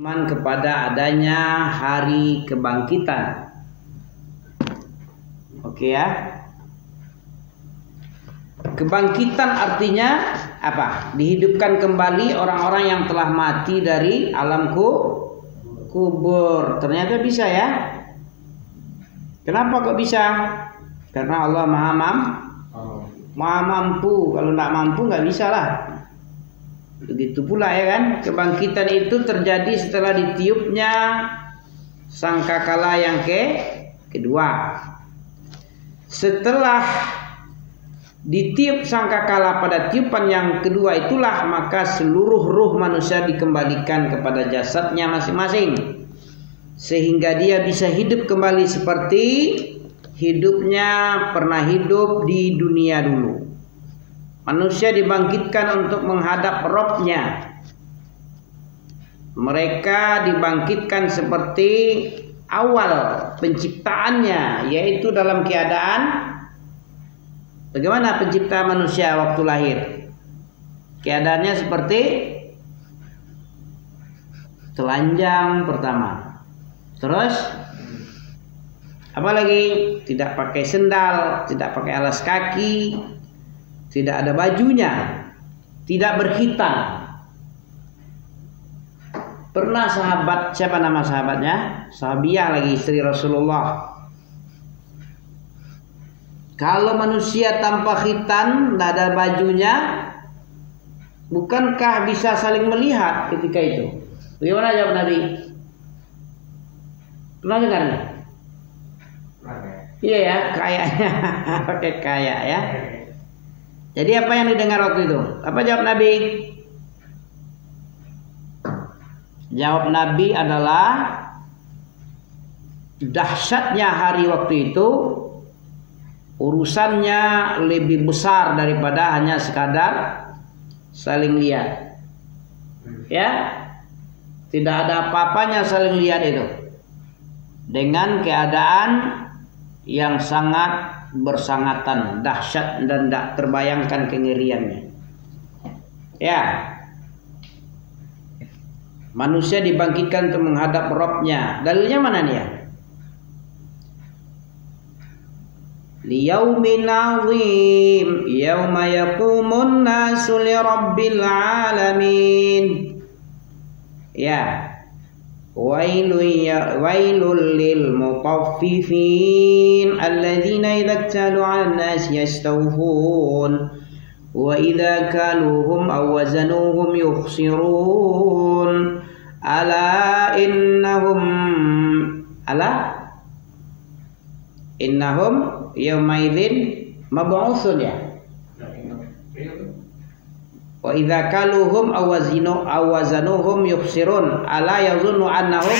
iman kepada adanya hari kebangkitan. Oke ya. Kebangkitan artinya apa? Dihidupkan kembali orang-orang yang telah mati dari alam kubur. Ternyata bisa ya. Kenapa kok bisa? Karena Allah maha mampu. Kalau tidak mampu nggak bisa lah. Begitu pula ya kan, kebangkitan itu terjadi setelah ditiupnya sangkakala yang kedua. Setelah ditiup sangkakala pada tiupan yang kedua itulah maka seluruh ruh manusia dikembalikan kepada jasadnya masing-masing, sehingga dia bisa hidup kembali seperti hidupnya pernah hidup di dunia dulu. Manusia dibangkitkan untuk menghadap Rabb-nya. Mereka dibangkitkan seperti awal penciptaannya, yaitu dalam keadaan bagaimana penciptaan manusia waktu lahir. Keadaannya seperti telanjang pertama. Terus apa lagi? Tidak pakai sendal, tidak pakai alas kaki, tidak ada bajunya, tidak berkhitan. Pernah sahabat, siapa nama sahabatnya? Sahabiah lagi, istri Rasulullah. Kalau manusia tanpa khitan, tidak ada bajunya, bukankah bisa saling melihat ketika itu? Bagaimana jawab Nabi? Pernah dengar? Iya ya, kayaknya pakai kayak ya. Jadi apa yang didengar waktu itu? Apa jawab Nabi? Jawab Nabi adalah dahsyatnya hari waktu itu, urusannya lebih besar daripada hanya sekadar saling lihat. Ya, tidak ada apa-apanya saling lihat itu. Dengan keadaan yang sangat bersangatan, dahsyat dan tak terbayangkan kengeriannya. Ya, manusia dibangkitkan untuk menghadap Rabb-nya. Dalilnya mana nih ya? Liyaumin azim, yauma yaqumun nasu li rabbil alamin. Ya. Wailul lil mutaffifin alladzina idza iktalu 'alan nasi yastawfun wa idza kaluhum aw wazanuhum yukhsirun ala innahum yawmaidzin mab'utsun ya. Wa idza kaluhum awazanuhum yukhsirun ala yazunnu annahum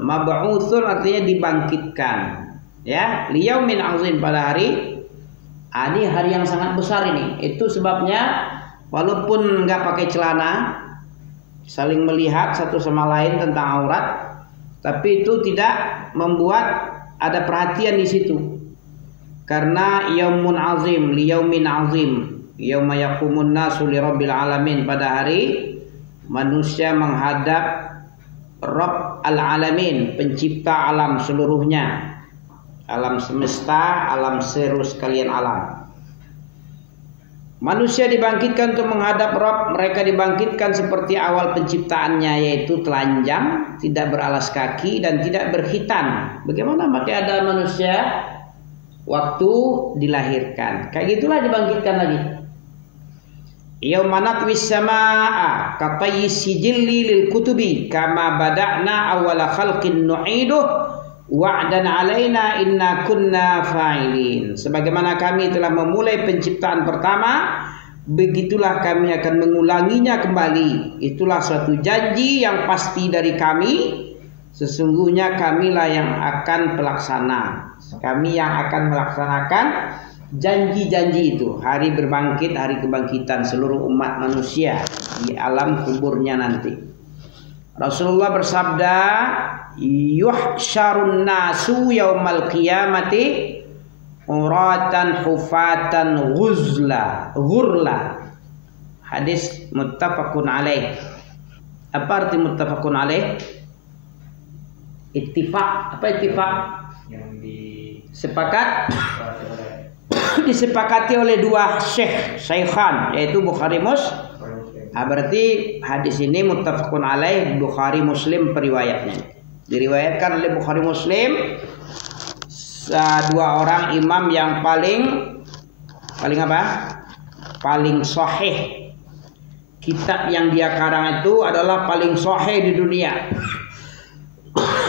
mab'utsun artinya dibangkitkan ya, liyaumin azim, pada hari ini hari yang sangat besar ini. Itu sebabnya walaupun enggak pakai celana, saling melihat satu sama lain tentang aurat, tapi itu tidak membuat ada perhatian di situ. Karena yaumun azim, liyaumin azim, yauma yaqumun nasu li rabbil alamin, pada hari manusia menghadap Rabb al-alamin, pencipta alam seluruhnya, alam semesta, alam seru sekalian alam. Manusia dibangkitkan untuk menghadap Rabb. Mereka dibangkitkan seperti awal penciptaannya, yaitu telanjang, tidak beralas kaki dan tidak berkhitan. Bagaimana pakai ada manusia waktu dilahirkan? Kayak gitulah dibangkitkan lagi. Yauma natwis samaa katayis sijilli lil kutubi kama bada'na awwala khalqin nu'iduh wa'dan 'alaina inna kunna fa'ilin. Sebagaimana kami telah memulai penciptaan pertama, begitulah kami akan mengulanginya kembali. Itulah suatu janji yang pasti dari kami. Sesungguhnya kamilah yang akan pelaksana. Kami yang akan melaksanakan janji-janji itu. Hari berbangkit, hari kebangkitan seluruh umat manusia di alam kuburnya nanti. Rasulullah bersabda, yuhsyarun nasu yaumal qiyamati uratan hufatan ghurla. Hadis muttafaqun alaih. Apa arti muttafaqun alaih? Ittifaq. Apa ittifaq? Yang sepakat disepakati oleh dua syaikhan, yaitu Bukhari Muslim. Berarti hadis ini muttafaqun alaih, Bukhari Muslim periwayatnya. Diriwayatkan oleh Bukhari Muslim, dua orang imam yang paling apa? Paling sahih. Kitab yang dia karang itu adalah paling sahih di dunia.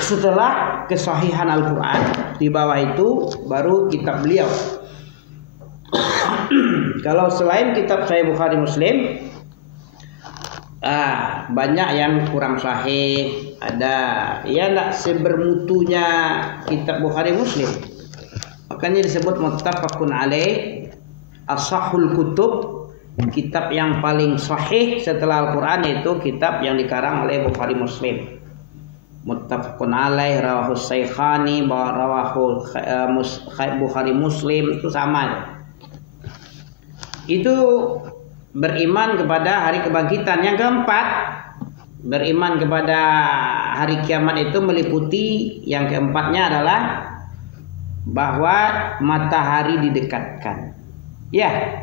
Setelah kesahihan Al-Quran, di bawah itu baru kitab beliau. Kalau selain kitab Sahih Bukhari Muslim, banyak yang kurang sahih. Ada ya enggak sebermutunya kitab Bukhari Muslim. Makanya disebut muttafaqun alaih, ashahul kutub. Kitab yang paling sahih setelah Al-Quran itu kitab yang dikarang oleh Bukhari Muslim. Muttafaqun alaih, rawahu Saikhani, rawahu Bukhari Muslim, itu sama. Itu beriman kepada hari kebangkitan. Yang keempat, beriman kepada hari kiamat itu meliputi, yang keempatnya adalah bahwa matahari didekatkan. Ya,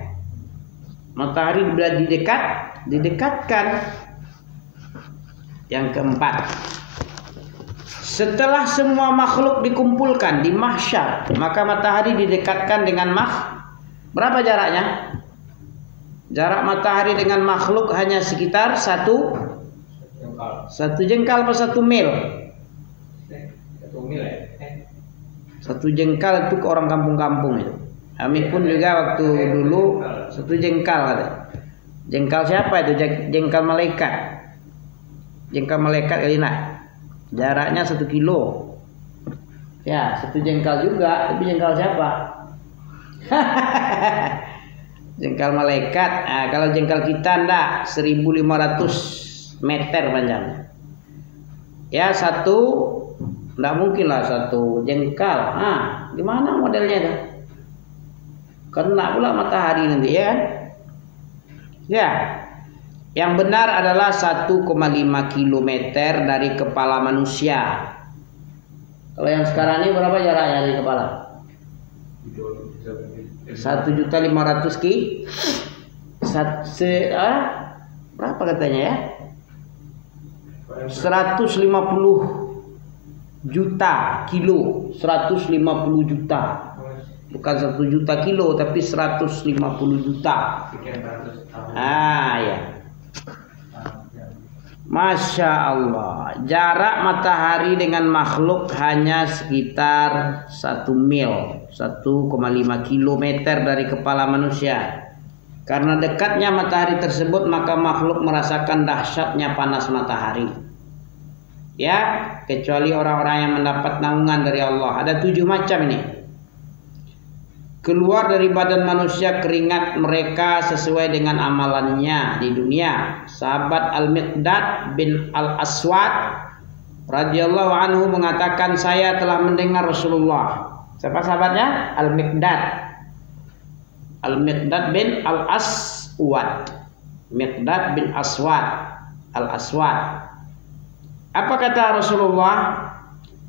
matahari didekatkan. Yang keempat, setelah semua makhluk dikumpulkan di mahsyar, maka matahari didekatkan dengan berapa jaraknya? Jarak matahari dengan makhluk hanya sekitar satu jengkal atau 1 mil. 1 mil ya? 1 jengkal itu ke orang kampung-kampung itu. Kami pun juga waktu dulu 1 jengkal ada. Jengkal siapa itu? Jengkal malaikat. Jengkal malaikat kali nak. Jaraknya 1 kilo. Ya, 1 jengkal juga. Tapi jengkal siapa? Jengkal malaikat. Kalau jengkal kita enggak, 1500 meter panjangnya. Ya, enggak mungkin lah 1 jengkal. Gimana modelnya itu? Kena pula matahari nanti ya. Ya. Yang benar adalah 1,5 kilometer dari kepala manusia. Kalau yang sekarang ini berapa jaraknya dari kepala? 1.500.000 ki. Berapa katanya ya? 150 juta kilo. 150 juta. Bukan 1 juta kilo, tapi 150 juta. Ya. Masya Allah. Jarak matahari dengan makhluk hanya sekitar 1 mil, 1,5 kilometer dari kepala manusia. Karena dekatnya matahari tersebut, maka makhluk merasakan dahsyatnya panas matahari. Ya, kecuali orang-orang yang mendapat naungan dari Allah. Ada 7 macam ini. Keluar dari badan manusia keringat mereka sesuai dengan amalannya di dunia. Sahabat Al-Miqdad bin Al-Aswad radhiyallahu anhu mengatakan, saya telah mendengar Rasulullah. Siapa sahabatnya? Al-Miqdad. Al-Miqdad bin Al-Aswad. Miqdad bin Al-Aswad. Apa kata Rasulullah?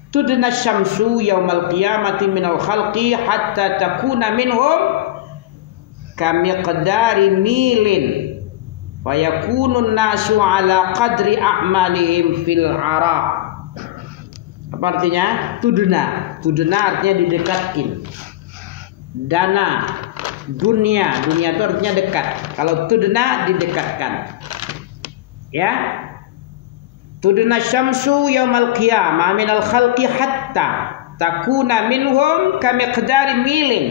Tudna syamsu yaumal qiyamati minal khalqi hatta takuna minhum kamiqdari milin fayakunun nasu ala qadri a'malihim fil ara. Apa artinya? Tudna artinya didekatkan. Dana, dunia itu artinya dekat. Kalau tudna didekatkan. Ya. Tudna syamsu yaumal qiyamah minal khalqi hatta takuna minhum kamiqdari milin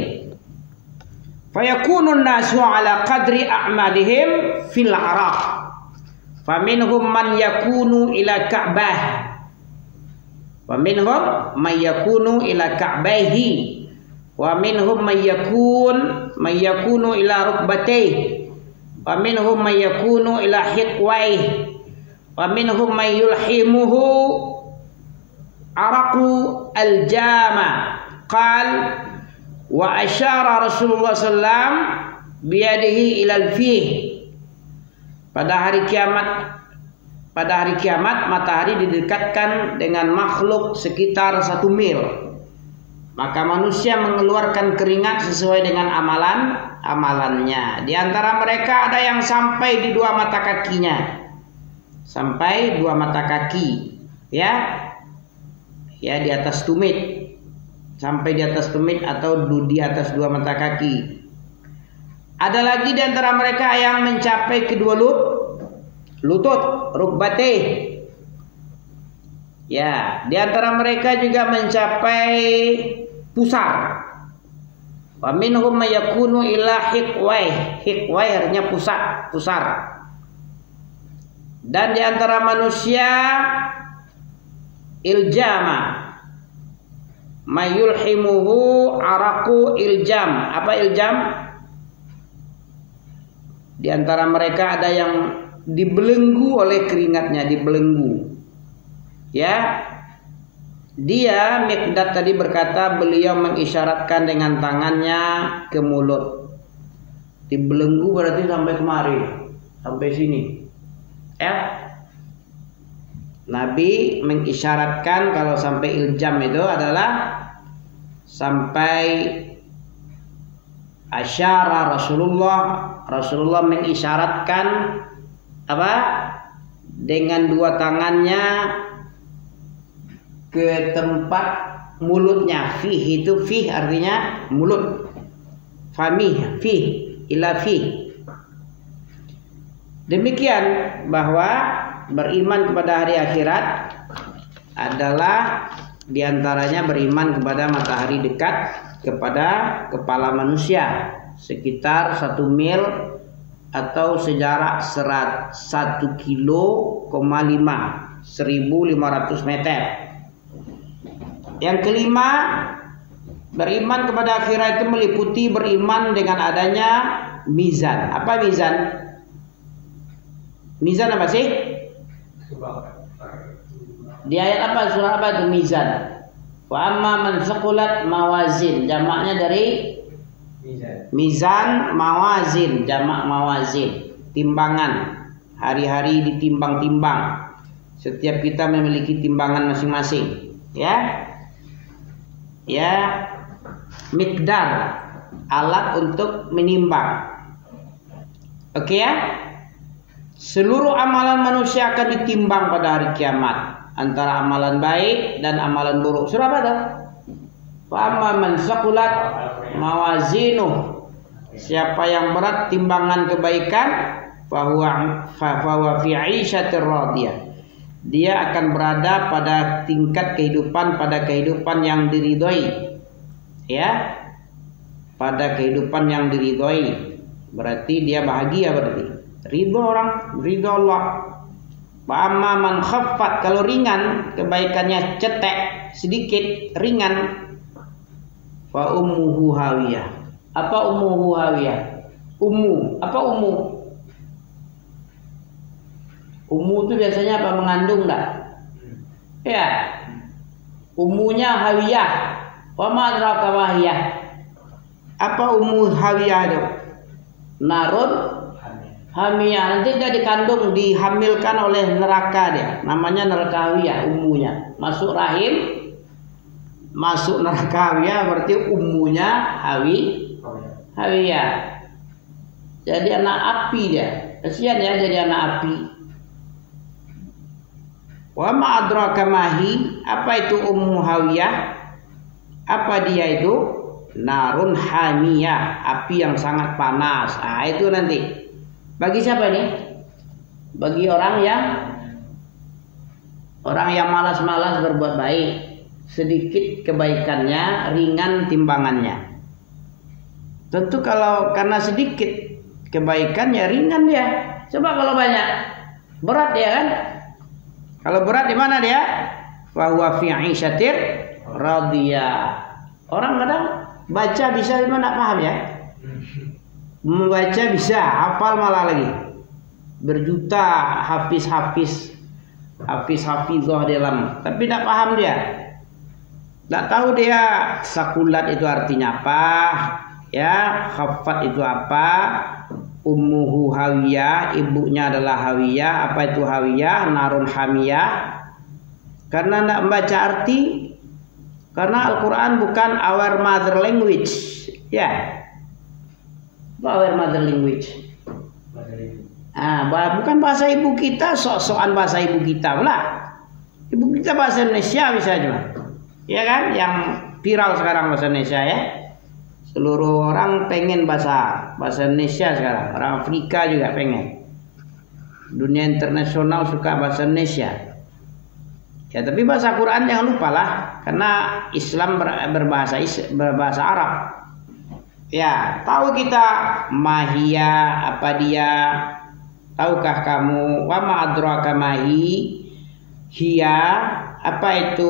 fayakunun nasu ala qadri a'malihim fil araq faminhum man yakunu ila ka'bah faminhum man yakunu ila ka'baihi wa minhum man yakunu ila rukbatayhi wa minhum man yakunu ila hiqwaihi wa minhum may yulhimuhu araqu al-jama. Qal wa asyara Rasulullah sallam biyadihi ila al-fih Pada hari kiamat matahari didekatkan dengan makhluk sekitar 1 mil. Maka manusia mengeluarkan keringat sesuai dengan amalannya. Di antara mereka ada yang sampai di 2 mata kakinya. Sampai 2 mata kaki. Ya, di atas tumit. Sampai di atas tumit atau di atas 2 mata kaki. Ada lagi di antara mereka yang mencapai kedua lutut, rukbate. Ya, di antara mereka juga mencapai pusar. Wa minhum mayakunu ila hiqwai. Hiqwai artinya pusar. Dan di antara manusia iljama mayulhimuhu araku iljam. Apa iljam? Di antara mereka ada yang dibelenggu oleh keringatnya, dibelenggu. Ya. Dia Miqdad tadi berkata beliau mengisyaratkan dengan tangannya ke mulut. Dibelenggu berarti sampai kemari, sampai sini. Ya. Nabi mengisyaratkan kalau sampai iljam itu adalah sampai asyara Rasulullah mengisyaratkan apa? Dengan 2 tangannya ke tempat mulutnya. Fih itu fih artinya mulut. Famih fih ila fih. Demikian bahwa beriman kepada hari akhirat adalah diantaranya beriman kepada matahari dekat kepada kepala manusia sekitar 1 mil atau sejarak 1,5 kilo 1.500 meter. Yang kelima, beriman kepada akhirat itu meliputi beriman dengan adanya mizan. Apa mizan? Mizan apa sih? Di ayat apa, surah apa itu mizan? Wa amma man thaqulat mawazin, jamaknya dari mizan mawazin, jamak mawazin, timbangan. Hari-hari ditimbang-timbang. Setiap kita memiliki timbangan masing-masing, ya. Ya, miqdar, alat untuk menimbang. Oke ya? Seluruh amalan manusia akan ditimbang pada hari kiamat, antara amalan baik dan amalan buruk. Surah apa dah? Fa amma man saqulat mawazinuh. Siapa yang berat timbangan kebaikan, fahuwa fi 'aisyatir radiyah. Dia akan berada pada tingkat kehidupan, pada kehidupan yang diridhoi. Ya. Pada kehidupan yang diridhoi. Berarti dia bahagia berarti. Ridho orang, ridho Allah. Wa amma man khaffat, kalau ringan kebaikannya cetek, sedikit, ringan. Fa ummuhu hawiyah. Apa ummuhu hawiyah? Ummu, apa ummu? Ummu itu biasanya apa, mengandung enggak? Ya. Ummunya hawiyah. Wa ma adraka ma hiya? Apa ummu hawiyah itu? Narun hamiyah. Nanti dia dikandung, dihamilkan oleh neraka dia. Namanya neraka hawiyah ummunya. Masuk rahim, masuk neraka hawiyah, berarti ummunya hawiyah. Jadi anak api dia. Kasihan ya jadi anak api. Wa ma adraka mahi, apa itu ummu hawiyah? Apa dia itu? Narun hamiyah, api yang sangat panas. Ah, itu nanti. Bagi siapa ini? Bagi orang yang malas-malas berbuat baik. Sedikit kebaikannya, ringan timbangannya. Tentu kalau karena sedikit kebaikannya, ringan dia. Coba kalau banyak, berat dia kan? Kalau berat di mana dia? Fa huwa fi 'aisyatir radiyah. Orang kadang baca bisa cuma enggak paham ya. Membaca bisa, hafal malah lagi. Berjuta hafizah dalam, tapi enggak paham dia. Enggak tahu dia sakulat itu artinya apa, ya, khaffat itu apa, ummuhu hawiyah, ibunya adalah hawiyah. Apa itu hawiyah? Narun hamiyah. Karena tidak membaca arti, karena Al-Quran bukan our mother language, ya. Our mother language. Bukan bahasa ibu kita, sok-sokan bahasa ibu kita pula. Ibu kita bahasa Indonesia bisa aja, ya kan? Yang viral sekarang bahasa Indonesia ya. Seluruh orang pengen bahasa Indonesia sekarang. Orang Afrika juga pengen. Dunia internasional suka bahasa Indonesia. Ya, tapi bahasa Quran jangan lupa lah, karena Islam berbahasa Arab. Ya, tahu kita mahia apa dia? Tahukah kamu wa ma adraka mahi? Hiya, apa itu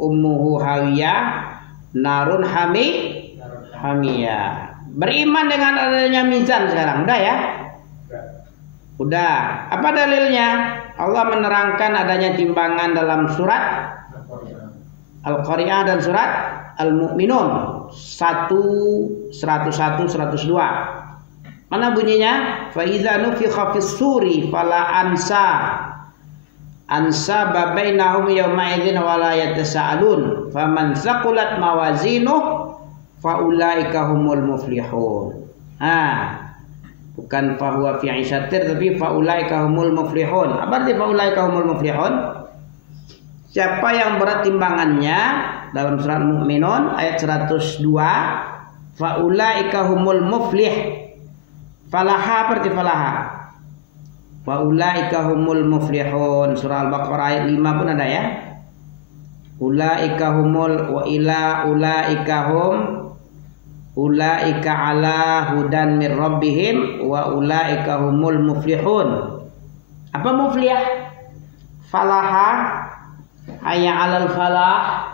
ummuhu hawiyah? Narun hamiyah. Beriman dengan adanya mizan sekarang, udah ya? Udah. Apa dalilnya? Allah menerangkan adanya timbangan dalam surat Al-Qari'ah dan surat Al-Mu'minun 101, 102. Mana bunyinya? Fa idza nufikha fis suri fala ansa bainahum yawma idzin wa la yatasaalun faman thaqulat mawazinuh fa ulaika humul muflihun. Bukan fahuwa fi 'isyatir, tapi faulaika humul muflihun. Apa arti faulaika humul muflihun? Siapa yang berat timbangannya dalam surat Mu'minun ayat 102, faulaika humul muflih. Falaha berarti falaha. Faulaika humul muflihun. Surah Al-Baqarah ayat 5 pun ada ya. Ulaika humul wa ila ulaika hum ulaika ala hudan mir rabbihim wa ulaika humul muflihun. Apa muflih? Falaha, hanya alal falah,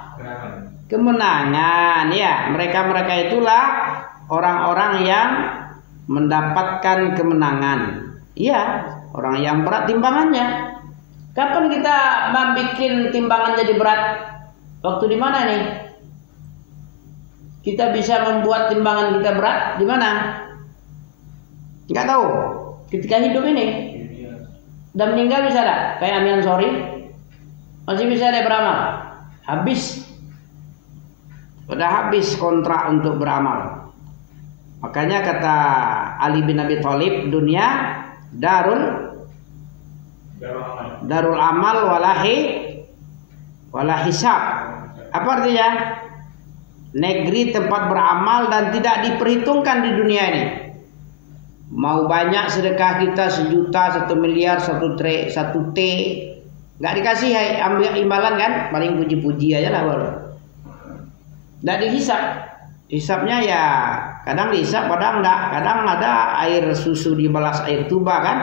kemenangan ya. Mereka itulah orang-orang yang mendapatkan kemenangan. Iya, orang yang berat timbangannya. Kapan kita bikin timbangan jadi berat? Waktu di mana nih? Kita bisa membuat timbangan kita berat di mana? Enggak tahu. Ketika hidup ini. Dan meninggal bisa tak? Kayak Amian Sori. Masih bisa ada beramal. Habis. Sudah habis kontrak untuk beramal. Makanya kata Ali bin Abi Thalib, dunia darul amal wala hisab. Apa artinya? Negeri tempat beramal dan tidak diperhitungkan di dunia ini. Mau banyak sedekah kita 1 juta, 1 miliar, 1 T, nggak dikasih ambil imbalan kan? Paling puji-puji aja lah baru. Nggak dihisap. Hisapnya ya kadang dihisap, kadang enggak. Kadang ada air susu dibalas air tuba kan?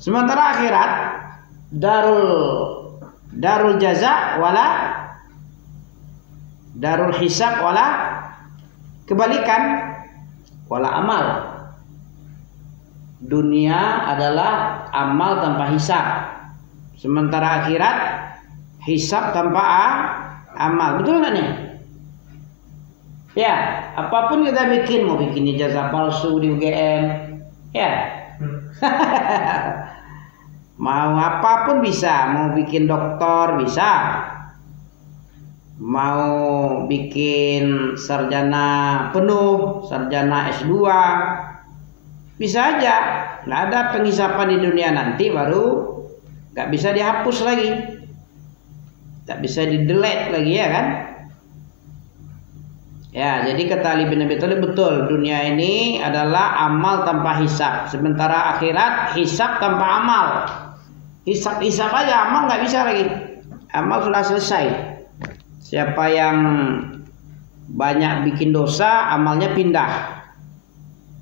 Sementara akhirat darul jaza wala darul hisab wala kebalikan wala amal. Dunia adalah amal tanpa hisab. Sementara akhirat hisab tanpa amal. Betul nggak nih? Ya, apapun kita bikin, mau bikin ijazah palsu di UGM, ya. Mau apapun bisa, mau bikin doktor bisa. Mau bikin sarjana penuh, sarjana S2, bisa aja. Nggak ada penghisapan di dunia nanti, baru nggak bisa dihapus lagi, nggak bisa di delete lagi ya kan? Ya, jadi kata Ali bin Abi Thalib betul, dunia ini adalah amal tanpa hisab, sementara akhirat hisab tanpa amal. Hisab aja, amal nggak bisa lagi. Amal sudah selesai. Siapa yang banyak bikin dosa, amalnya pindah.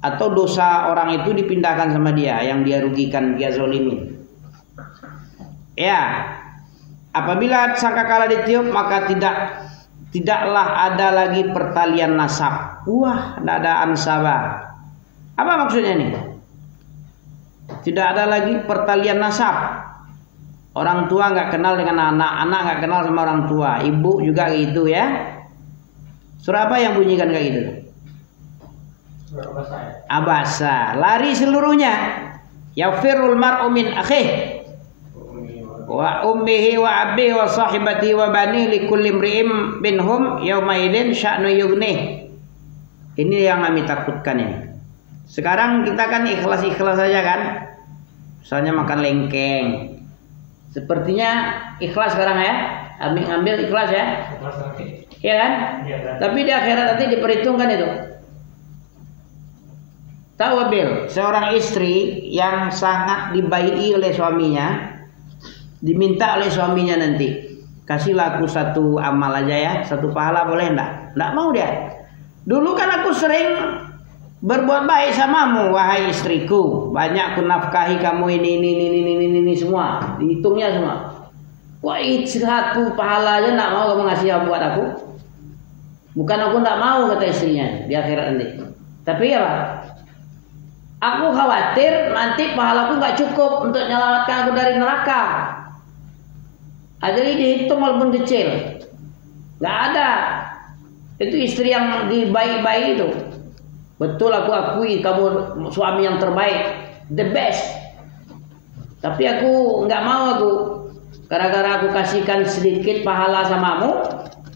Atau dosa orang itu dipindahkan sama dia, yang dia rugikan, dia zolimin. Ya, apabila sangkakala ditiup, maka tidaklah ada lagi pertalian nasab. Wah, tidak ada ansabah. Apa maksudnya ini? Tidak ada lagi pertalian nasab. Orang tua nggak kenal dengan anak, anak nggak kenal sama orang tua, ibu juga gitu ya. Surah apa yang bunyikan kayak gitu? Abasa, lari seluruhnya. Yafirul mar'u min akhih wa ummihi wa abihi wa sahibatihi wa bani likulli imri'im minhum yawma idin sya'nu yughnih. Ini yang kami takutkan ini. Sekarang kita kan ikhlas-ikhlas saja kan. Misalnya makan lengkeng. Sepertinya ikhlas sekarang ya. Ambil ikhlas ya. Iya kan? Tapi di akhirat nanti diperhitungkan itu. Tahu Abil, seorang istri yang sangat dibaiki oleh suaminya, diminta oleh suaminya nanti, kasihlah aku satu amal aja ya, satu pahala boleh enggak? Enggak mau dia. Dulu kan aku sering berbuat baik samamu, wahai istriku. Banyak aku nafkahi kamu ini semua, dihitungnya semua. Wah, satu pahala aja enggak mau kamu ngasih buat aku. Bukan aku enggak mau, kata istrinya di akhirat nanti. Tapi ya Pak, aku khawatir nanti pahalaku nggak cukup untuk menyelamatkan aku dari neraka. Jadi dihitung walaupun kecil. Nggak ada. Itu istri yang dibaik-baik itu. Betul aku akui kamu suami yang terbaik, the best. Tapi aku nggak mau aku. Gara-gara aku kasihkan sedikit pahala samamu,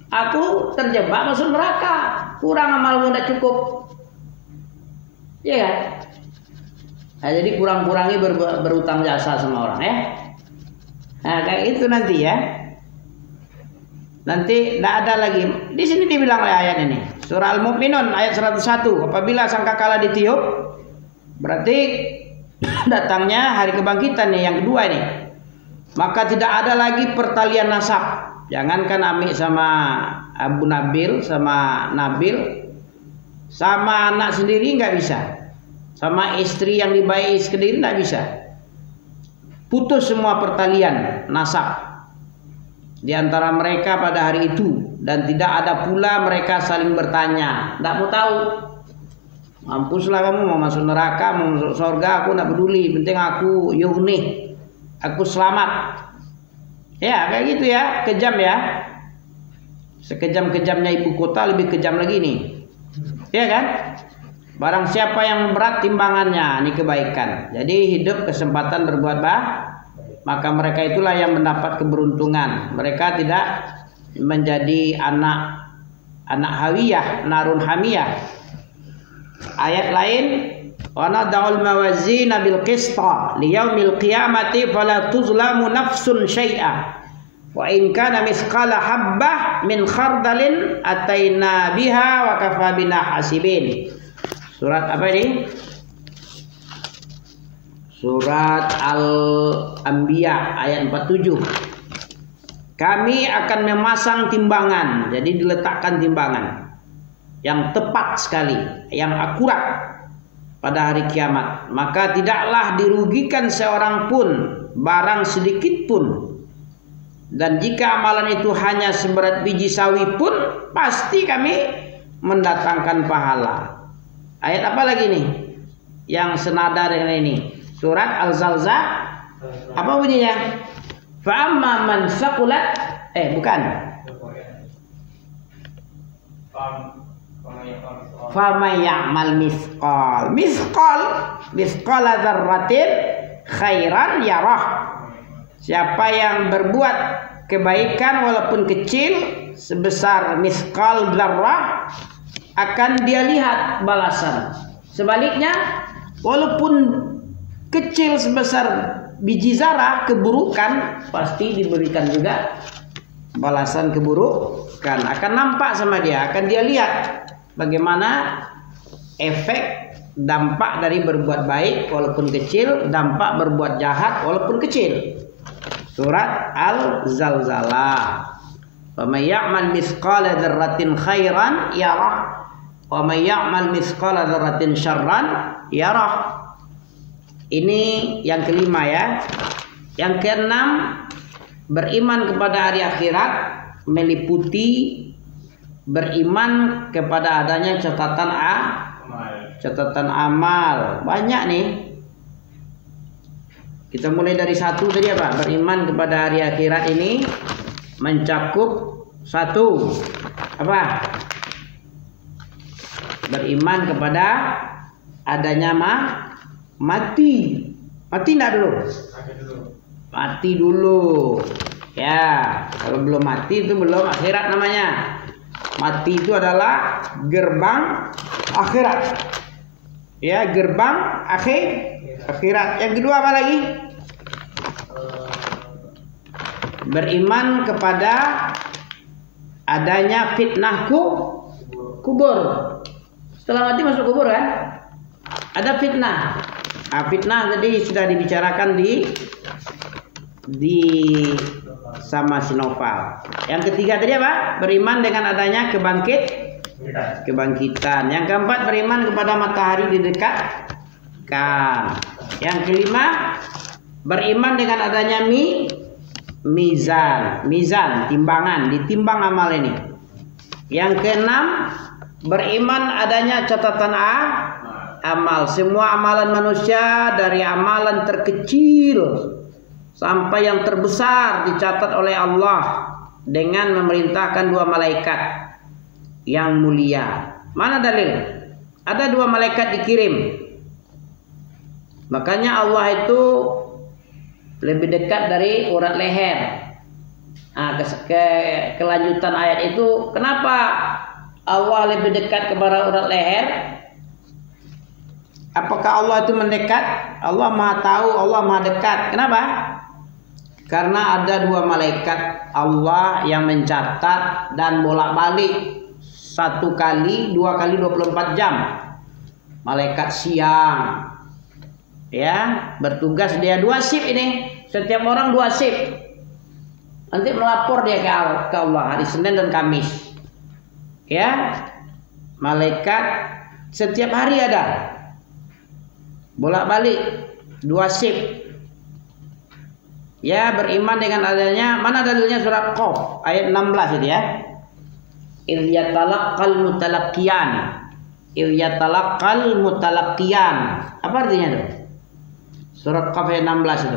aku terjebak masuk neraka. Kurang amalmu nggak cukup. Iya kan? Nah, jadi kurang-kurangi berutang jasa sama orang ya. Nah, kayak itu nanti ya. Nanti tidak ada lagi. Di sini dibilang oleh ayat ini. Surah Al-Mu'minun ayat 101. Apabila sangkakala ditiup, berarti datangnya hari kebangkitan nih yang kedua ini. Maka tidak ada lagi pertalian nasab. Jangankan Ami sama Abu Nabil sama Nabil, sama anak sendiri nggak bisa. Sama istri yang dibaiki sendiri tidak bisa. Putus semua pertalian nasab di antara mereka pada hari itu. Dan tidak ada pula mereka saling bertanya. Tidak mau tahu. Mampuslah kamu mau masuk neraka, mau masuk surga, aku tidak peduli. Penting aku yughnih, aku selamat. Ya kayak gitu ya, kejam ya. Sekejam-kejamnya ibu kota lebih kejam lagi nih. Ya kan? Barang siapa yang berat timbangannya, ini kebaikan. Jadi hidup kesempatan berbuat baik, maka mereka itulah yang mendapat keberuntungan. Mereka tidak menjadi anak hawiyah, narun hamiyah. Ayat lain, wa nad'ul mawazina bil qista liyaumil qiyamati fala tuzlamu nafsun syai'a. Wa in kana misqala habbah min khardalin ataina biha wa kafa bina hasibin. Surat apa ini? Surat Al-Anbiya ayat 47. Kami akan memasang timbangan. Jadi diletakkan timbangan yang tepat sekali, yang akurat pada hari kiamat. Maka tidaklah dirugikan seorang pun, barang sedikit pun. Dan jika amalan itu hanya seberat biji sawi pun, pasti kami mendatangkan pahala. Ayat apa lagi nih? Yang senada dengan ini. Surat Al-Zalzal. Apa bunyinya? Fa amma man saqulat bukan. Fa may ya'mal misqala dzarratin khairan yarah. Siapa yang berbuat kebaikan walaupun kecil sebesar misqal dzarrah, akan dia lihat balasan. Sebaliknya, walaupun kecil sebesar biji zarah keburukan, pasti diberikan juga balasan keburukan. Akan nampak sama dia, akan dia lihat bagaimana efek dampak dari berbuat baik walaupun kecil, dampak berbuat jahat walaupun kecil. Surat Al-Zalzalah. Wa may ya'mal mithqala dzarratin khairan yarah wa may ya'mal mithqala dzarratin syarran yarah. Ini yang kelima ya. Yang keenam, beriman kepada hari akhirat meliputi beriman kepada adanya catatan amal. Banyak nih. Kita mulai dari satu tadi apa? Beriman kepada hari akhirat ini mencakup satu apa? Beriman kepada adanya mati. Mati enggak dulu? Mati dulu. Ya, kalau belum mati itu belum akhirat namanya. Mati itu adalah gerbang akhirat. Ya, gerbang akhirat. Yang kedua apa lagi? Beriman kepada adanya fitnah kubur. Setelah mati masuk kubur kan? Ada fitnah. Nah, fitnah tadi sudah dibicarakan di sama Sinoval. Yang ketiga tadi apa? Beriman dengan adanya kebangkitan. Yang keempat, beriman kepada matahari didekatkan. Yang kelima, beriman dengan adanya mizan, timbangan, ditimbang amal ini. Yang keenam, beriman adanya catatan amal. Semua amalan manusia dari amalan terkecil sampai yang terbesar dicatat oleh Allah dengan memerintahkan 2 malaikat yang mulia. Mana dalil? Ada 2 malaikat dikirim. Makanya Allah itu lebih dekat dari urat leher. Nah, kelanjutan ayat itu, kenapa Allah lebih dekat kepada urat leher? Apakah Allah itu mendekat? Allah Maha tahu, Allah Maha dekat. Kenapa? Karena ada 2 malaikat Allah yang mencatat dan bolak-balik. 1 kali, 2 kali 24 jam. Malaikat siang, ya, bertugas dia 2 shift ini. Setiap orang 2 shift. Nanti melapor dia ke Allah hari Senin dan Kamis. Ya, malaikat setiap hari ada. Bolak-balik 2 shift. Ya, beriman dengan adanya, mana dalilnya? Surat Qaf ayat 16 itu ya. Il yatalaqqal mutalaqqiyan. Apa artinya itu? Surat Qaf ayat 16 itu.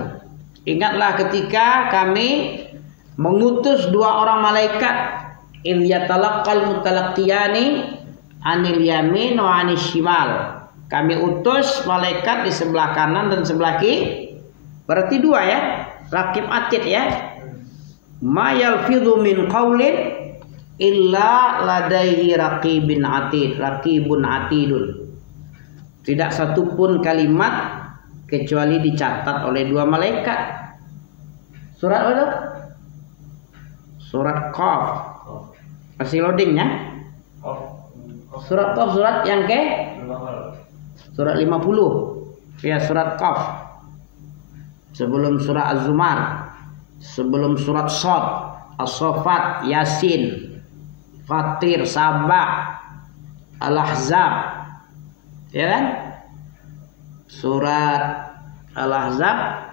Ingatlah ketika kami mengutus 2 orang malaikat. Il yatalaqqal mutalaqqiyani anil yamin wa anis shimal. Kami utus malaikat di sebelah kanan dan sebelah kiri. Berarti 2 ya. Raqib atid ya. Ma yalfidhu min qaulin illa ladaihi raqibun atidun. Tidak satu pun kalimat kecuali dicatat oleh 2 malaikat. Surat apa itu? Surat Qaf. Masih loading ya? Surat Qaf, surat yang surat 50. Ya, surat Qaf. Sebelum surat Az-Zumar, sebelum surat Shad, As-Saffat, Yasin, Fatir, Sabah, Al-Ahzab. Ya kan? Surat Al-Ahzab,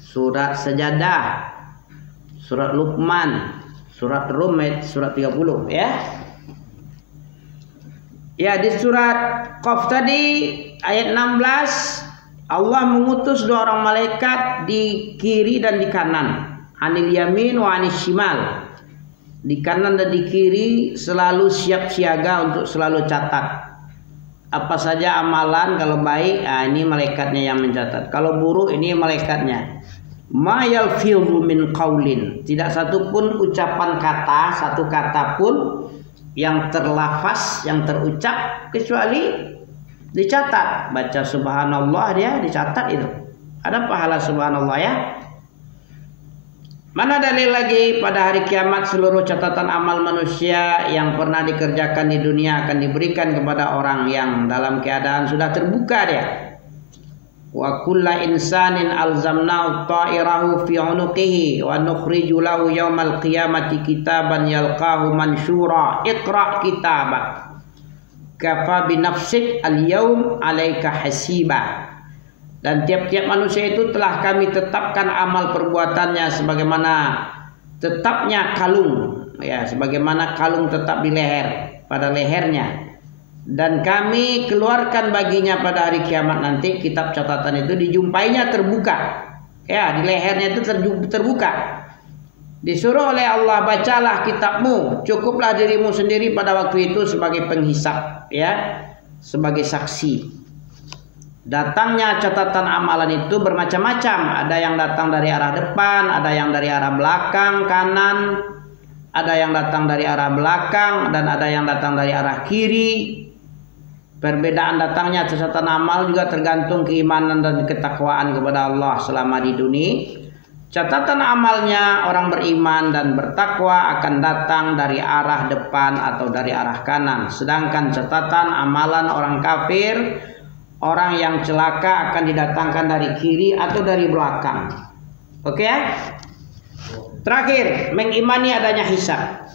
surat Sajadah, surat Luqman, surat Rum, surat 30 ya. Ya, di surat Qaf tadi ayat 16 Allah mengutus 2 orang malaikat di kiri dan di kanan. Anil yamin wa anis shimal. Di kanan dan di kiri selalu siap siaga untuk selalu catat. Apa saja amalan, kalau baik, ini malaikatnya yang mencatat. Kalau buruk, ini malaikatnya. Ma yalfidhu min qaulin. Tidak satu pun ucapan kata, satu kata pun yang terlafaz, yang terucap kecuali dicatat. Baca subhanallah dia dicatat itu. Ada pahala subhanallah ya. Mana dalil lagi pada hari kiamat seluruh catatan amal manusia yang pernah dikerjakan di dunia akan diberikan kepada orang yang dalam keadaan sudah terbuka dia. Wa kulla insanin alzamnahu ta'irahu fi 'unuqihi wa nukhriju lahu yaumal qiyamati kitaban yalqahu mansyura. Iqra kitabak kafa bi nafsik al-yaum 'alaika hasiba. Dan tiap-tiap manusia itu telah kami tetapkan amal perbuatannya sebagaimana tetapnya kalung, ya, sebagaimana kalung tetap di leher, pada lehernya. Dan kami keluarkan baginya pada hari kiamat nanti kitab catatan itu, dijumpainya terbuka, ya, di lehernya itu terbuka. Disuruh oleh Allah, bacalah kitabmu, cukuplah dirimu sendiri pada waktu itu sebagai penghisap, ya, sebagai saksi. Datangnya catatan amalan itu bermacam-macam. Ada yang datang dari arah depan, ada yang dari arah belakang kanan, ada yang datang dari arah belakang, dan ada yang datang dari arah kiri. Perbedaan datangnya catatan amal juga tergantung keimanan dan ketakwaan kepada Allah selama di dunia. Catatan amalnya orang beriman dan bertakwa akan datang dari arah depan atau dari arah kanan. Sedangkan catatan amalan orang kafir, orang yang celaka, akan didatangkan dari kiri atau dari belakang. Oke ya? Terakhir, mengimani adanya hisab.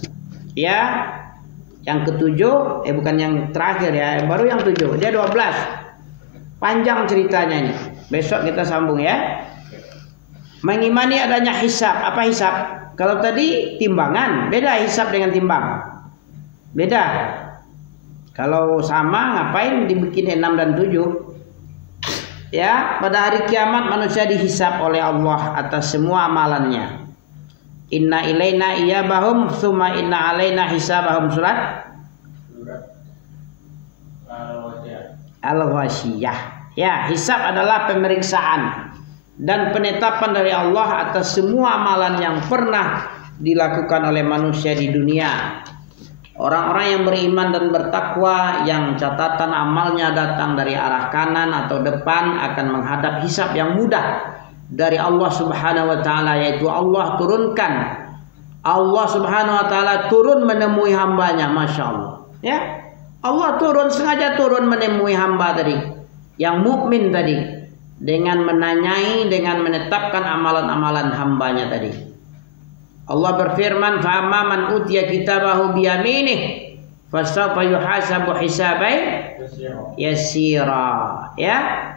Ya. Yang ketujuh, bukan yang terakhir ya, baru yang 7. Dia 12. Panjang ceritanya ini. Besok kita sambung ya. Mengimani adanya hisab. Apa hisab? Kalau tadi timbangan, beda hisab dengan timbang. Beda. Kalau sama, ngapain dibikin 6 dan 7? Ya, pada hari kiamat manusia dihisab oleh Allah atas semua amalannya. Inna ilaina iyabahum summa inna alaina hisabahum. Surat Al-Ghasyiyah. Ya, hisab adalah pemeriksaan dan penetapan dari Allah atas semua amalan yang pernah dilakukan oleh manusia di dunia. Orang-orang yang beriman dan bertakwa yang catatan amalnya datang dari arah kanan atau depan akan menghadap hisab yang mudah dari Allah Subhanahu wa taala, yaitu Allah turunkan. Allah Subhanahu wa taala turun menemui hambanya, Masya Allah. Ya. Allah sengaja turun menemui hamba tadi, yang mukmin tadi, dengan menanyai, dengan menetapkan amalan-amalan hambanya tadi. Allah berfirman, "Fa'amma man utiya kitabahu biyaminih, fasawfa yuhasabu hisaban yasira." Ya.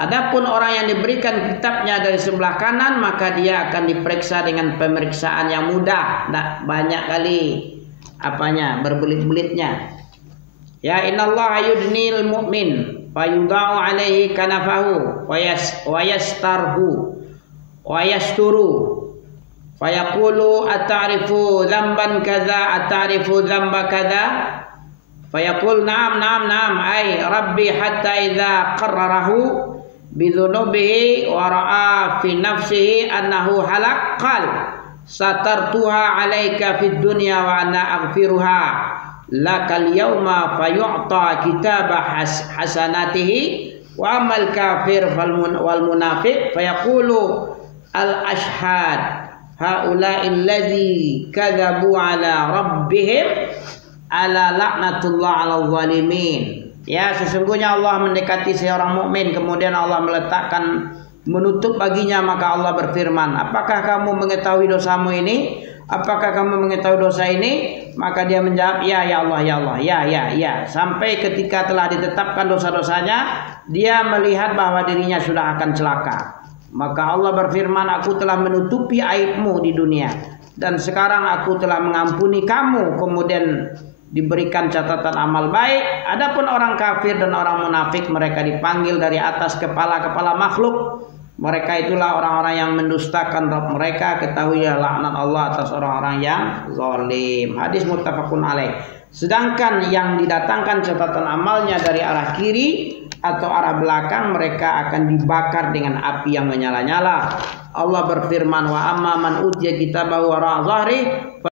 Adapun orang yang diberikan kitabnya dari sebelah kanan, maka dia akan diperiksa dengan pemeriksaan yang mudah, tidak banyak kali berbelit-belitnya. Ya, innallaha yudnil mu'min fayudha'u alaihi kanafahu wa yastarhu wa yasturu fayaqulu ata'rifu dzamban kadza ata'rifu dzamba kadza fayaqul na'am ay rabbi hatta idza qarrarahu bidzunubihi wa ra'a fi nafsihi annahu halak qal satartuha alaika fid dunya wa ana aghfiruha lakal yauma fayu'ta kitaba hasanatihi wa amal kafir wal munafiq fayaqulu al ashhad haula'i allazi kadzabu ala rabbihim ala laknatullah ala zalimin. Ya, sesungguhnya Allah mendekati seorang mukmin, kemudian Allah menutup baginya, maka Allah berfirman, apakah kamu mengetahui dosamu ini? Apakah kamu mengetahui dosa ini? Maka dia menjawab, ya Allah, ya Allah, ya. Sampai ketika telah ditetapkan dosa-dosanya, dia melihat bahwa dirinya sudah akan celaka. Maka Allah berfirman, aku telah menutupi aibmu di dunia, dan sekarang aku telah mengampuni kamu. Kemudian diberikan catatan amal baik. Adapun orang kafir dan orang munafik, mereka dipanggil dari atas kepala-kepala makhluk. Mereka itulah orang-orang yang mendustakan Rabb mereka. Ketahuilah laknat Allah atas orang-orang yang zalim. Hadis muttafaqun alaih. Sedangkan yang didatangkan catatan amalnya dari arah kiri atau arah belakang, mereka akan dibakar dengan api yang menyala-nyala. Allah berfirman, wa amma man utiya kitabahu wara dhahri